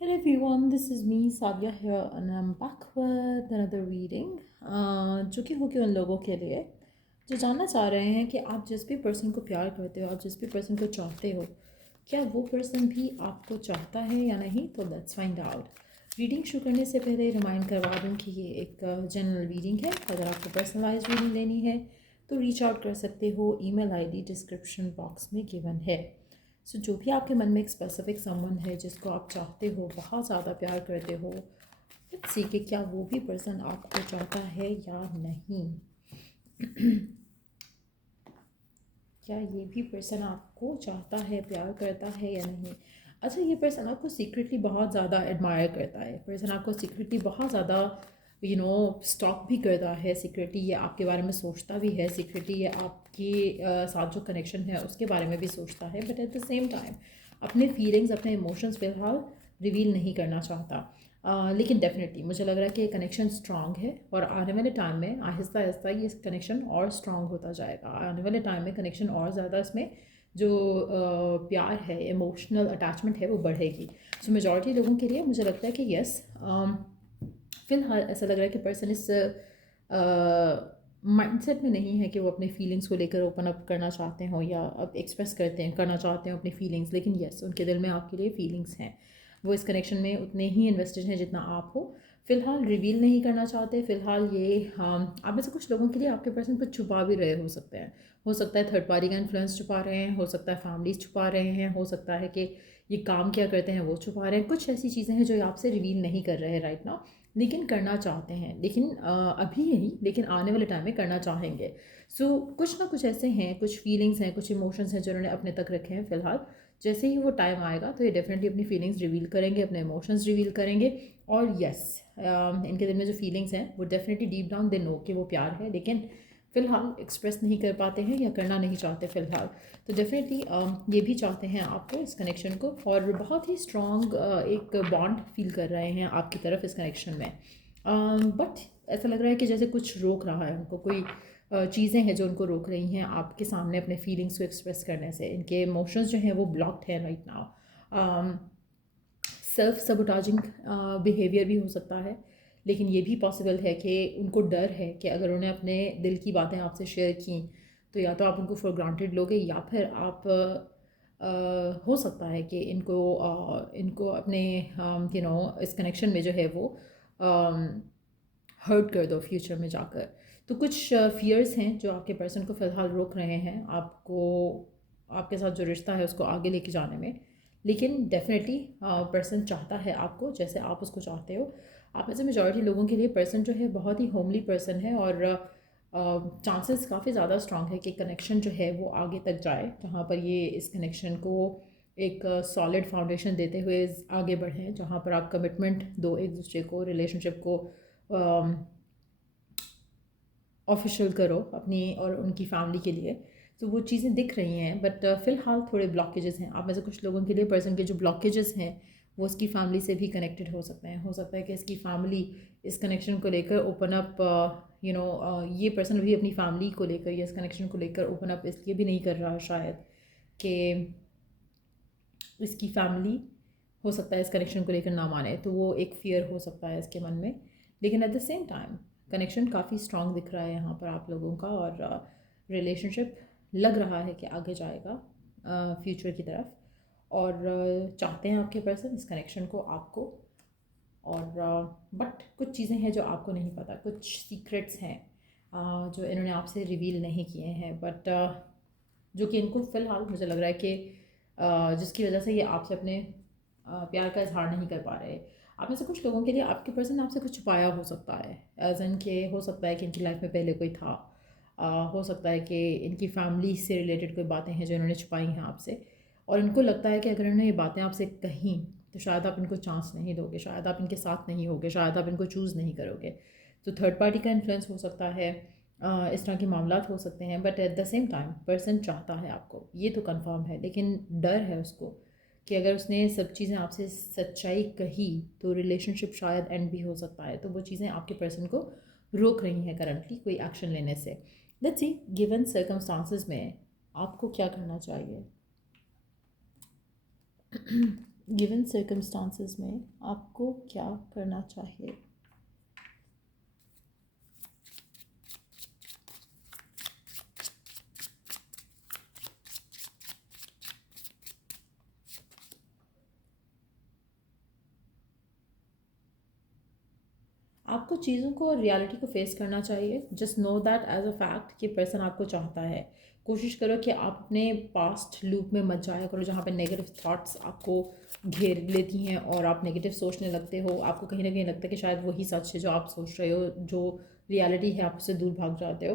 Hello everyone, this is me Sadia here and I'm back with another reading जो कि होगी उन लोगों के लिए जो जानना चाह रहे हैं कि आप जिस भी पर्सन को प्यार करते हो, आप जिस भी पर्सन को चाहते हो, क्या वो पर्सन भी आपको चाहता है या नहीं। तो लेट्स फाइंड आउट। रीडिंग शुरू करने से पहले रिमाइंड करवा दूँ कि ये एक जनरल रीडिंग है। अगर आपको पर्सनलाइज रीडिंग लेनी है तो रीच आउट कर सकते हो। ईमेल आईडी डिस्क्रिप्शन बॉक्स में गिवन है। सो जो भी आपके मन में एक स्पेसिफिक समवन है जिसको आप चाहते हो, बहुत ज़्यादा प्यार करते हो, लेट्स सी कि क्या वो भी पर्सन आपको चाहता है या नहीं। क्या ये भी पर्सन आपको चाहता है, प्यार करता है या नहीं। अच्छा, ये पर्सन आपको सीक्रेटली बहुत ज़्यादा एडमायर करता है। पर्सन आपको सीक्रेटली बहुत ज़्यादा स्टॉक भी करता है। सीक्रेटली ये आपके बारे में सोचता भी है। सीक्रेटली ये आपके साथ जो कनेक्शन है उसके बारे में भी सोचता है, but at the same time अपने फीलिंग्स, अपने इमोशंस फ़िलहाल रिवील नहीं करना चाहता। लेकिन डेफिनेटली मुझे लग रहा है कि ये कनेक्शन स्ट्रांग है और आने वाले टाइम में आहिस्ता आहिस्ता ये कनेक्शन और स्ट्रांग होता जाएगा। आने वाले टाइम में कनेक्शन और ज़्यादा इसमें जो प्यार है, इमोशनल अटैचमेंट है, वो बढ़ेगी। सो मेजॉरिटी लोगों के लिए मुझे लगता है कि यस, फ़िलहाल ऐसा लग रहा है कि पर्सन इस माइंडसेट में नहीं है कि वो अपने फीलिंग्स को लेकर ओपन अप करना चाहते हो या अब एक्सप्रेस करना चाहते हो अपनी फीलिंग्स। लेकिन यस, उनके दिल में आपके लिए फीलिंग्स हैं। वो इस कनेक्शन में उतने ही इन्वेस्टेड हैं जितना आप हो। फ़िलहाल रिवील नहीं करना चाहते। फ़िलहाल ये आप में से कुछ लोगों के लिए आपके पर्सन कुछ छुपा भी रहे हो सकते हैं। हो सकता है थर्ड पार्टी का इन्फ्लुएंस छुपा रहे हैं, हो सकता है फैमिलीज छुपा रहे हैं, हो सकता है कि ये काम क्या करते हैं वो छुपा रहे हैं। कुछ ऐसी चीज़ें हैं जो ये आपसे रिवील नहीं कर रहे हैं राइट नाउ, लेकिन करना चाहते हैं। लेकिन अभी नहीं, लेकिन आने वाले टाइम में करना चाहेंगे। सो कुछ ना कुछ ऐसे हैं, कुछ फीलिंग्स हैं, कुछ इमोशंस हैं जो उन्होंने अपने तक रखे हैं फ़िलहाल। जैसे ही वो टाइम आएगा तो ये डेफिनेटली अपनी फीलिंग्स रिवील करेंगे, अपने इमोशंस रिवील करेंगे। और यस, इनके दिल में जो फीलिंग्स हैं वो definitely deep down they know कि वो प्यार है, लेकिन फ़िलहाल एक्सप्रेस नहीं कर पाते हैं या करना नहीं चाहते फ़िलहाल। तो डेफिनेटली ये भी चाहते हैं आपको, इस कनेक्शन को, और बहुत ही स्ट्रॉन्ग एक बॉन्ड फील कर रहे हैं आपकी तरफ इस कनेक्शन में। बट ऐसा लग रहा है कि जैसे कुछ रोक रहा है उनको, कोई चीज़ें हैं जो उनको रोक रही हैं आपके सामने अपने फीलिंग्स को एक्सप्रेस करने से। इनके इमोशंस जो हैं वो ब्लॉक्ड हैं राइट नाउ। सेल्फ सबोटाजिंग बिहेवियर भी हो सकता है, लेकिन ये भी पॉसिबल है कि उनको डर है कि अगर उन्हें अपने दिल की बातें आपसे शेयर की तो या तो आप उनको फॉर ग्रांटेड लोगे, या फिर आप हो सकता है कि इनको अपने इस कनेक्शन में जो है वो हर्ट कर दो फ्यूचर में जाकर। तो कुछ फियर्स हैं जो आपके पर्सन को फ़िलहाल रोक रहे हैं आपको, आपके साथ जो रिश्ता है उसको आगे लेके जाने में। लेकिन डेफिनेटली पर्सन चाहता है आपको जैसे आप उसको चाहते हो। आप में से मेजॉरिटी लोगों के लिए पर्सन जो है बहुत ही होमली पर्सन है, और चांसेस काफ़ी ज़्यादा स्ट्रांग है कि कनेक्शन जो है वो आगे तक जाए, जहाँ पर ये इस कनेक्शन को एक सॉलिड फाउंडेशन देते हुए आगे बढ़ें, जहाँ पर आप कमिटमेंट दो एक दूसरे को, रिलेशनशिप को ऑफिशियल करो अपनी और उनकी फैमिली के लिए। तो वो चीज़ें दिख रही हैं, बट फ़िलहाल थोड़े ब्लॉकेजेस हैं। आप में से कुछ लोगों के लिए पर्सन के जो ब्लॉकेजेस हैं वो इसकी फैमिली से भी कनेक्टेड हो सकते हैं। हो सकता है कि इसकी फैमिली इस कनेक्शन को लेकर ओपन अप, ये पर्सन भी अपनी फैमिली को लेकर या इस कनेक्शन को लेकर ओपन अप इसलिए भी नहीं कर रहा शायद कि इसकी फैमिली हो सकता है इस कनेक्शन को लेकर ना माने, तो वो एक फ़ियर हो सकता है इसके मन में। लेकिन at the same time connection काफ़ी स्ट्रॉन्ग दिख रहा है यहाँ पर आप लोगों का, और रिलेशनशिप लग रहा है कि आगे जाएगा फ्यूचर की तरफ। और चाहते हैं आपके पर्सन इस कनेक्शन को आपको, और बट कुछ चीज़ें हैं जो आपको नहीं पता, कुछ सीक्रेट्स हैं जो इन्होंने आपसे रिवील नहीं किए हैं, बट जो कि इनको फ़िलहाल मुझे लग रहा है कि जिसकी वजह से ये आपसे अपने प्यार का इजहार नहीं कर पा रहे। आप में से कुछ लोगों के लिए आपके पर्सन आपसे कुछ छुपाया हो सकता है, एज इन के हो सकता है कि इनकी लाइफ में पहले कोई था। हो सकता है कि इनकी फैमिली से रिलेटेड कोई बातें हैं जो इन्होंने छुपाई हैं आपसे, और इनको लगता है कि अगर इन्होंने ये बातें आपसे कहीं तो शायद आप इनको चांस नहीं दोगे, शायद आप इनके साथ नहीं होगे, शायद आप इनको चूज़ नहीं करोगे। तो थर्ड पार्टी का इन्फ्लुएंस हो सकता है, इस तरह के मामला हो सकते हैं। But at the same time person चाहता है आपको, ये तो कंफर्म है, लेकिन डर है उसको कि अगर उसने सब चीज़ें आपसे सच्चाई कही तो रिलेशनशिप शायद एंड भी हो सकता है। तो वो चीज़ें आपके पर्सन को रोक रही हैं करंटली कोई एक्शन लेने से। लेट्स सी गिवन सर्कमस्टांसेस में आपको क्या करना चाहिए। गिवन सर्कमस्टांसेस में आपको क्या करना चाहिए? आपको चीज़ों को और रियलिटी को फेस करना चाहिए। Just know that as a fact कि पर्सन आपको चाहता है। कोशिश करो कि आप अपने पास्ट लूप में मत जाया करो जहाँ पे नेगेटिव थॉट्स आपको घेर लेती हैं और आप नेगेटिव सोचने लगते हो। आपको कहीं ना कहीं लगता है कि शायद वही सच है जो आप सोच रहे हो, जो रियलिटी है आप उससे दूर भाग जाते हो।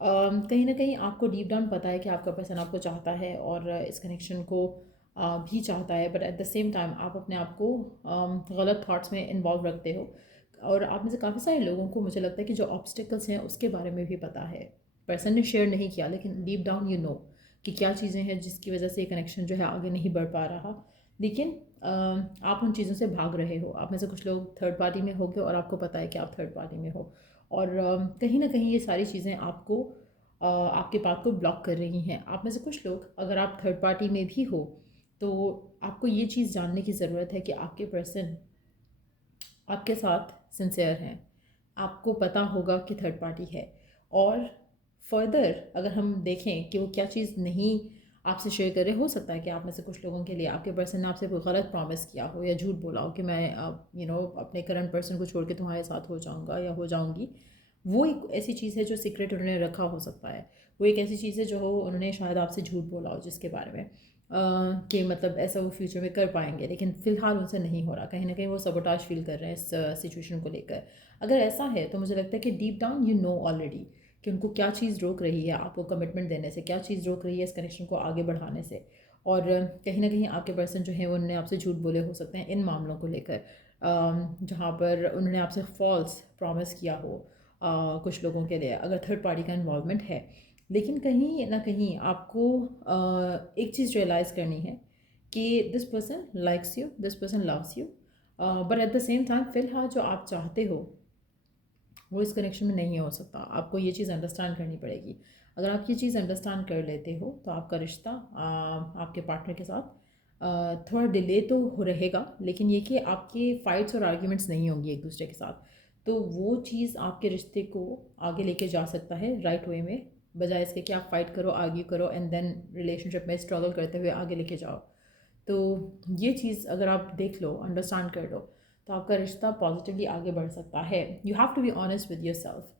कहीं ना कहीं आपको डीप डाउन पता है कि आपका पर्सन आपको चाहता है और इस कनेक्शन को भी चाहता है, but at the same time आप अपने आप को गलत थॉट्स में इन्वॉल्व रखते हो। और आप में से काफ़ी सारे लोगों को मुझे लगता है कि जो ऑब्स्टिकल्स हैं उसके बारे में भी पता है। पर्सन ने शेयर नहीं किया लेकिन डीप डाउन यू नो कि क्या चीज़ें हैं जिसकी वजह से ये कनेक्शन जो है आगे नहीं बढ़ पा रहा। लेकिन आप उन चीज़ों से भाग रहे हो। आप में से कुछ लोग थर्ड पार्टी में होगे और आपको पता है कि आप थर्ड पार्टी में हो। और कहीं ना कहीं ये सारी चीज़ें आपको आपके पाथ को ब्लॉक कर रही हैं। आप में से कुछ लोग अगर आप थर्ड पार्टी में भी हो तो आपको ये चीज़ जानने की ज़रूरत है कि आपके पर्सन आपके साथ सिंसियर हैं। आपको पता होगा कि थर्ड पार्टी है। और फर्दर अगर हम देखें कि वो क्या चीज़ नहीं आपसे शेयर कर रहे, हो सकता है कि आप में से कुछ लोगों के लिए आपके पर्सन ने आपसे कोई गलत प्रॉमिस किया हो या झूठ बोला हो कि मैं अपने करंट पर्सन को छोड़ के तुम्हारे साथ हो जाऊंगा या हो जाऊंगी। वो एक ऐसी चीज़ है जो सीक्रेट उन्होंने रखा हो सकता है। वो एक ऐसी चीज़ है जो उन्होंने शायद आपसे झूठ बोला हो जिसके बारे में कि मतलब ऐसा वो फ्यूचर में कर पाएंगे, लेकिन फ़िलहाल उनसे नहीं हो रहा। कहीं ना कहीं वो सबोटाज फील कर रहे हैं इस सिचुएशन को लेकर। अगर ऐसा है तो मुझे लगता है कि deep down you know already कि उनको क्या चीज़ रोक रही है आपको कमिटमेंट देने से, क्या चीज़ रोक रही है इस कनेक्शन को आगे बढ़ाने से। और कहीं ना कहीं आपके पर्सन जो है उन्होंने आपसे झूठ बोले हो सकते हैं इन मामलों को लेकर, जहाँ पर उन्होंने आपसे फॉल्स प्रॉमिस किया हो कुछ लोगों के लिए अगर थर्ड पार्टी का इन्वॉल्वमेंट है। लेकिन कहीं ना कहीं आपको एक चीज़ रियलाइज़ करनी है कि this person likes you, this person loves you, but at the same time फ़िलहाल जो आप चाहते हो वो इस कनेक्शन में नहीं हो सकता। आपको ये चीज़ अंडरस्टैंड करनी पड़ेगी। अगर आप ये चीज़ अंडरस्टैंड कर लेते हो तो आपका रिश्ता आपके पार्टनर के साथ थोड़ा डिले तो हो रहेगा, लेकिन ये कि आपके फाइट्स और आर्ग्यूमेंट्स नहीं होंगी एक दूसरे के साथ। तो वो चीज़ आपके रिश्ते को आगे लेके जा सकता है राइट वे में, बजाय इसके कि आप फाइट करो, आर्ग्यू करो एंड देन रिलेशनशिप में स्ट्रगल करते हुए आगे लेके जाओ। तो ये चीज़ अगर आप देख लो, अंडरस्टैंड कर लो, तो आपका रिश्ता पॉजिटिवली आगे बढ़ सकता है। You have to be honest with yourself.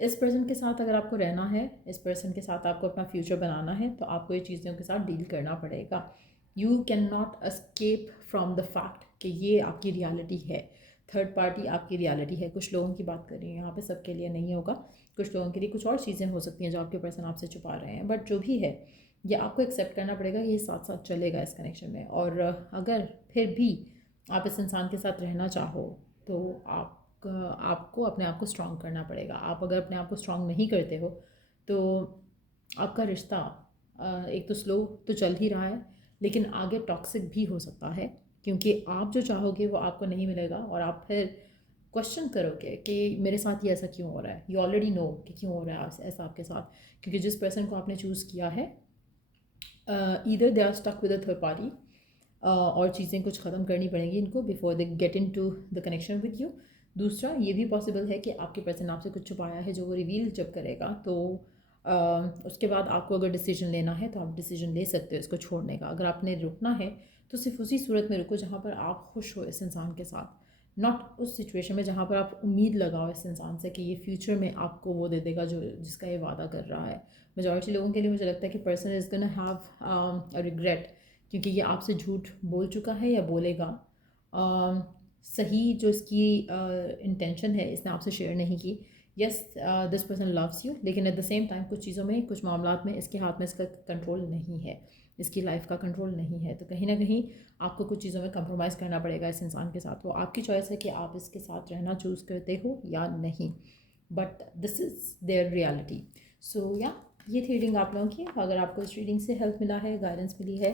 इस पर्सन के साथ अगर आपको रहना है, इस पर्सन के साथ आपको अपना फ्यूचर बनाना है, तो आपको ये चीज़ों के साथ डील करना पड़ेगा। You can not escape from the fact कि ये आपकी रियलिटी है। थर्ड पार्टी आपकी रियलिटी है। कुछ लोगों की बात कर रही हूँ यहाँ पे, सबके लिए नहीं होगा। कुछ लोगों के लिए कुछ और चीज़ें हो सकती हैं जो आपके पर्सन आपसे छुपा रहे हैं, बट जो भी है ये आपको एक्सेप्ट करना पड़ेगा। ये साथ साथ चलेगा इस कनेक्शन में। और अगर फिर भी आप इस इंसान के साथ रहना चाहो तो आपको अपने आप को स्ट्रॉन्ग करना पड़ेगा। आप अगर अपने आप को स्ट्रॉन्ग नहीं करते हो तो आपका रिश्ता एक तो स्लो तो चल ही रहा है, लेकिन आगे टॉक्सिक भी हो सकता है, क्योंकि आप जो चाहोगे वो आपको नहीं मिलेगा और आप फिर क्वेश्चन करोगे कि मेरे साथ ये ऐसा क्यों हो रहा है। यू ऑलरेडी नो कि क्यों हो रहा है ऐसा आपके साथ, क्योंकि जिस पर्सन को आपने चूज़ किया है either they are stuck with a third party और चीज़ें कुछ ख़त्म करनी पड़ेंगी इनको before they get into the connection with you. दूसरा ये भी पॉसिबल है कि आपके पर्सन आपसे कुछ छुपाया है जो वो रिवील जब करेगा तो उसके बाद आपको अगर डिसीजन लेना है तो आप डिसीजन ले सकते हो इसको छोड़ने का। अगर आपने रुकना है तो सिर्फ उसी सूरत में रुको जहाँ पर आप खुश हो इस इंसान के साथ, नॉट उस सिचुएशन में जहाँ पर आप उम्मीद लगाओ इस इंसान से कि ये फ्यूचर में आपको वो दे देगा जो जिसका ये वादा कर रहा है। मेजॉरिटी लोगों के लिए मुझे लगता है कि person is gonna have a regret, क्योंकि ये आपसे झूठ बोल चुका है या बोलेगा। सही जो इसकी इंटेंशन है इसने आपसे शेयर नहीं की। Yes, this person loves you, लेकिन एट द सेम टाइम कुछ चीज़ों में, कुछ मामलात में इसके हाथ में इसका कंट्रोल नहीं है, इसकी लाइफ का कंट्रोल नहीं है। तो कहीं ना कहीं आपको कुछ चीज़ों में कंप्रोमाइज़ करना पड़ेगा इस इंसान के साथ। वो आपकी चॉइस है कि आप इसके साथ रहना चूज़ करते हो या नहीं, but this is their reality. So या ये थी रीडिंग आप लोगों की। अगर आपको इस रीडिंग से हेल्प मिला है, गाइडेंस मिली है,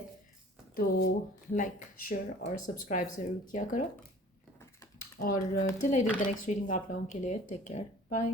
तो लाइक, शेयर और सब्सक्राइब ज़रूर किया करो। और till I do the next reading आप लोगों के लिए टेक केयर, बाय।